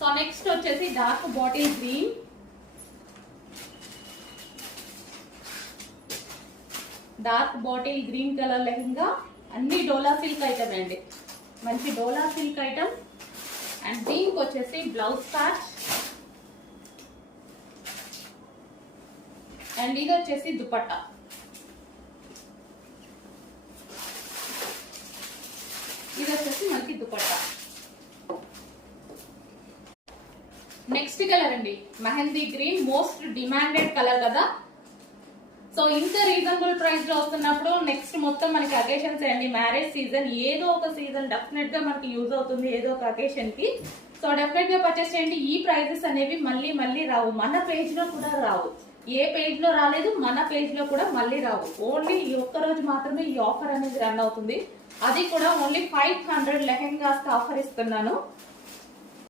So next వచ్చేసి dark bottle green, dark bottle green colour lehenga. అన్ని డోలా silk item అండి, మంచి డోలా సిల్క్ ఐటమ్. అండ్ దీనికి వచ్చేసి బ్లౌజ్ ప్యాచ్. అండ్ ఇది వచ్చేసి దుపట్టా. ఇది వచ్చేసి మనకి దుపట్టా. నెక్స్ట్ కలర్ అండి mehndi green, most demanded colour కదా. సో ఇంత రీజనబుల్ ప్రైస్ లో వస్తున్నప్పుడు నెక్స్ట్ మొత్తం మనకి అకేషన్స్ అండి, మ్యారేజ్ సీజన్, ఏదో ఒక సీజన్ డెఫినెట్ గా మనకి యూజ్ అవుతుంది ఏదో ఒక అకేషన్ కి. సో డెఫినెట్ గా పర్చేస్ చేయండి. ఈ ప్రైజెస్ అనేవి మళ్ళీ మళ్ళీ రావు, మన పేజ్ లో కూడా రావు. ఏ పేజ్ లో రాలేదు, మన పేజ్ లో కూడా మళ్ళీ రావు. ఓన్లీ ఈ ఒక్క రోజు మాత్రమే ఈ ఆఫర్ అనేది రన్ అవుతుంది. అది కూడా ఓన్లీ 500 లెహెంగాస్ ఆఫర్ ఇస్తున్నాను.